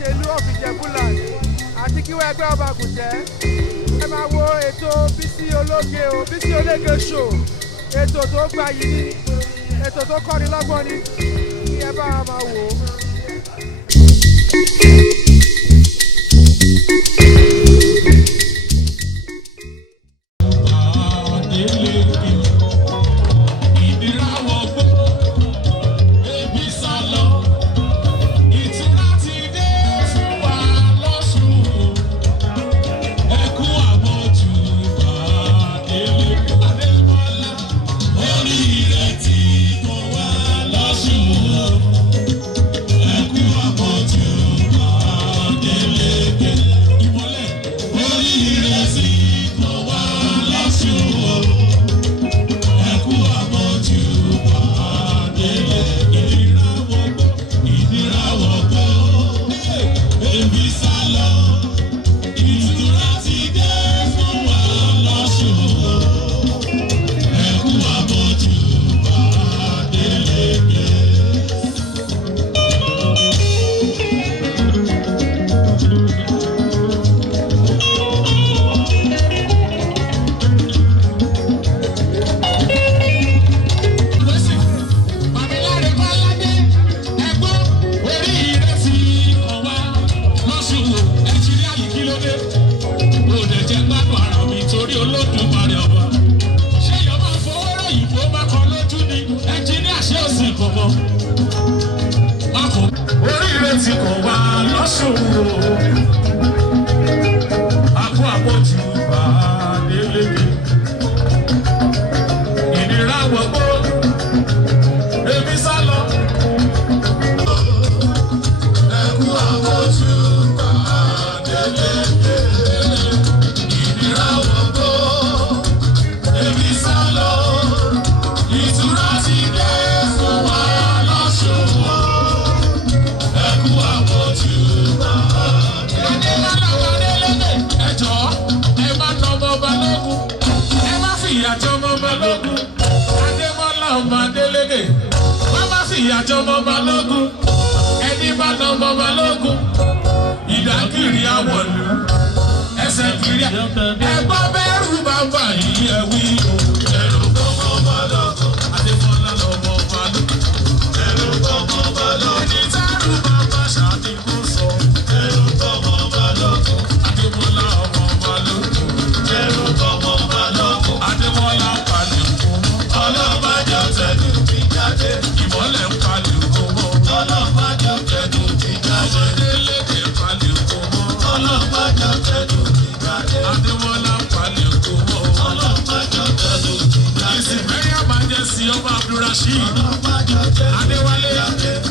òṣèlú of Ìjẹ̀bú-Land àti kíwọ́ ẹgbẹ́ ọba Kùjẹ́. Ẹ máa wo ètò Bísí Ológe o, Bísí Ológe show. Ètò tó gbayì ni, ètò tó kọ́ni lọ́gbọ́n ni, kí ẹ bá wa máa wò ó. Ìyàjọmọ Balógun ẹni bá lọmọ Balógun ìdákìrì àwọ̀lú ẹsẹ̀ kiri ẹgbọ́ bẹ́rù bàbá yìí ẹ̀wí o. Ẹ̀rù kọ́kọ́ Balógun Adémọ́lá lọ́mọ Balógun. Ẹ̀rù kọ́kọ́ Balógun ẹni tẹ́rù bàbá ṣàdínkù sọ. Ẹ̀rù kọ́kọ́ Balógun Adémọ́lá ọmọ Balógun. Ẹ̀rù kọ́kọ́ Balógun Adémọ́lá Balógun. Ọlọ́bàjọ́ tẹ̀lé ti jáde. Ìmọ̀lẹ̀ ń palẹ̀ òkú mọ́. Ọlọ́bàjọ́ tẹ̀lé ti jáde. Adélèké palẹ̀ òkú mọ́. Ọlọ́bàjọ́ tẹ̀lé ti jáde. Adémọ́lá palẹ̀ òkú mọ́. Ọlọ́bàjọ́ tẹ̀lé ti jáde. Ìsìn mẹ́rin àmàjẹsí ọba Abdulrasheed. Ọlọ́bàjọ́ tẹ̀lé Adéwálé.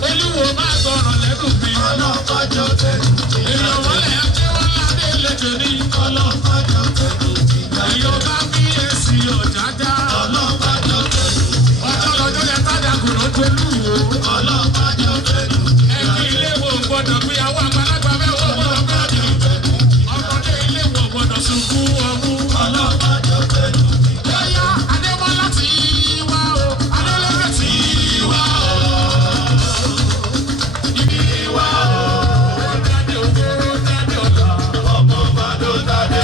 Olúwo máa gbọ́ràn lẹ́dùn mi. Ọlọ́bàjọ́ tẹ̀lé ti jáde. Èèyàn wọlé Adéwálé Adélékè ní. Ọlọ́bàjọ́ tẹ̀lé ti jáde. Ìyọba bí èsì ọ̀jájá. Ọlọ́bàjọ́ tẹ̀lé ti jáde. Ọjọ́ lọ́jọ́ yẹn tájà kùnà tó lù wò. Ọlọ́bàjọ́ tẹ̀lé ti jáde. Ẹbí ilé wo gbọ́dọ̀ gbé àwọn àgbàlagbà bẹ́ẹ̀ wọ́n gbọ́dọ̀ gbé ọdún. Ọmọdé ilé wo gbọ́dọ̀ sunkún ọmú. Ọlọ́bàjọ́ tẹ̀lé ti jáde. Lọ́yà Adémọ́lá ti wá o. Adélékè ti wá o. Ibi wá o. Ó jáde owó, ó jáde ọ̀la. Ọmọ ọba ló jáde.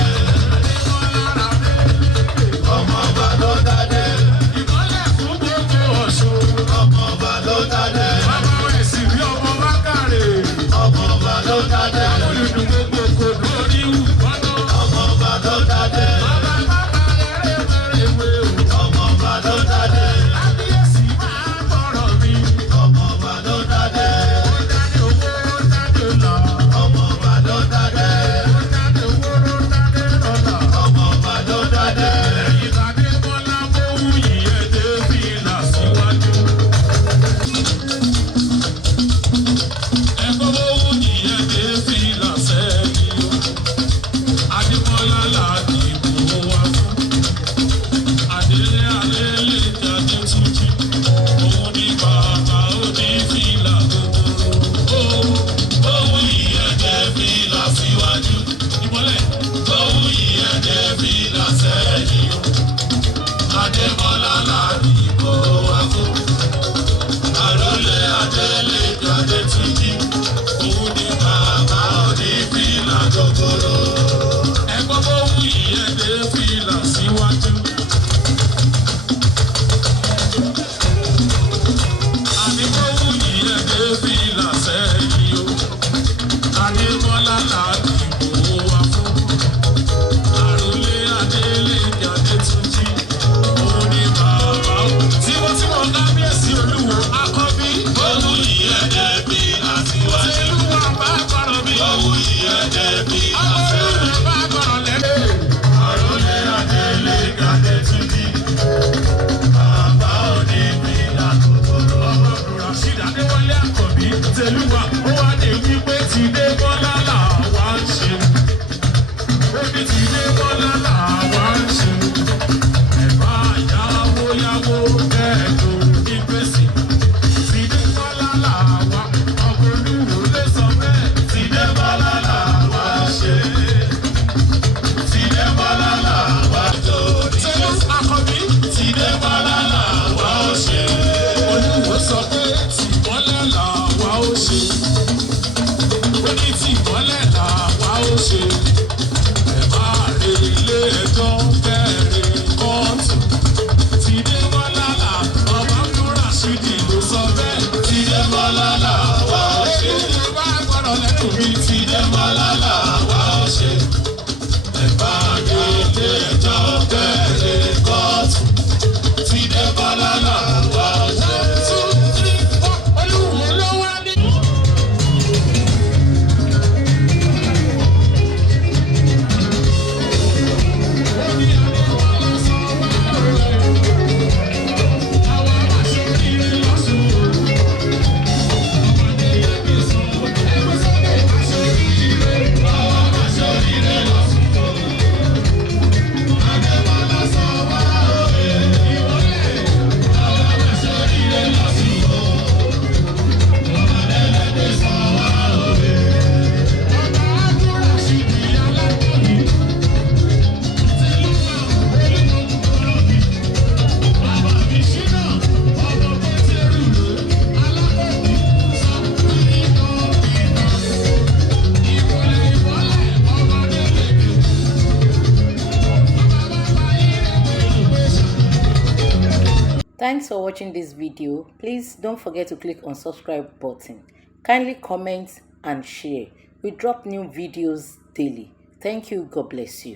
Adémọ́lá rà dé. Ọmọ ọba ló jáde. Ìmọ̀lẹ̀ fún gbogbo Ọ̀ṣun. Ọmọ ọba ló jáde. Bàbá rẹ̀ sì rí ọmọ Bákàrè. Ọmọ ọba ló jáde. Àwọn olùdùn gbogbo kò lórí ìwú bọ́nà. Ọmọ ọba ló jáde. Bàbá rẹ̀ wéréwé o. Ọmọ ọba ló jáde. Lábíyèsí máa gbọ́rọ̀ mi. Ọmọ ọba ló jáde. Ó jáde owó, ó jáde ọ̀la. Ọmọ ọba ló jáde. Ó jáde owó, ó jáde ọ̀la. Ọmọ ọba ló jáde. Ìbàdí Bọ́lá Mówú yìí ẹ̀dẹ́ fìlà síwájú. Ẹ̀kọ́ Mówú yìí ẹ̀dẹ́ fìlà sẹ́yìn o. Adémọ́lá láti ìbò wá fún. Adélé Adélé jáde tuntun. Òun ní bàbá ó ní fìlà gbogbo. Mówú yìí ẹ̀dẹ́ fìlà síwájú. Ìmọ̀lẹ̀ Mówú yìí ẹ̀dẹ́ fìlà sẹ́yìn o. Adémọ́lá láti ìbò wá fún. Àrólé Adélé jáde tuntun. Òun ní bàbá kòkòrò. Ẹgbọ́n bó wù ìyẹn dé fìlà síwájú. Àní bó wù ìyẹn dé fìlà sẹ́yìn o. Adébọ́lá làdì ìbò wa fún. Àròlé Adélékè Adétúnjí. Orin bàbá o. Tímọ́tímọ́ kábíyèsí olúwo akọ́bí. Bó wù ìyẹn dé fìlà síwájú. Tẹ̀lúwà bá gbọ́dọ̀ bí. Bó wù ìyẹn dé fìlà sẹ́yìn. Ọmọ bá gbọ́dọ̀ lẹ́lẹ́. Àròlé Adélékè Adétúnjí. Bàbá òní fìlà kòkòrò. Ọmọ Rashid Adéwálé Àkànbí. Tẹ̀lúwà ó wá lè wí pé ti dé Bọ́lá làwa ń ṣe. Ó ní ti dé Bọ́lá làwa ń ṣe. Ẹ̀bá yáwó yáwó kẹ́ẹ̀dó ní gbèsè. Ti dé Bọ́lá làwa ọkọ̀ olúwo lè sọ bẹ́ẹ̀. Ti dé Bọ́lá làwa ń ṣe. Ti dé Bọ́lá làwa tó ní gbèsè. Àkànbí ti dé Bọ́lá làwa ó ṣe. Olúwo sọ pé ti Bọ́lá làwa ó ṣe. Ó ní tí ìmọ́lẹ̀ làwa ó ṣe. Ẹ máa re ilé ẹjọ́ kẹrin kóòtù. Ti dé Bọ́lá là ọba Rashid ló sọ bẹ́ẹ̀. Ti dé Bọ́lá làwa ó ṣe. Èyí bá gbọ́dọ̀ lẹ́nu mi. Ti dé Bọ́lá làwa ó ṣe. Ẹ máa re ilé ẹjọ́ kẹrin kóòtù. Ti dé Bọ́lá làwa ó ṣe. 1, 2, 3, 4 olúwo ló wá ní. Thanks for watching this video. Please don't forget to click on subscribe button. Kindly comment and share. We drop new videos daily. Thank you. God bless you.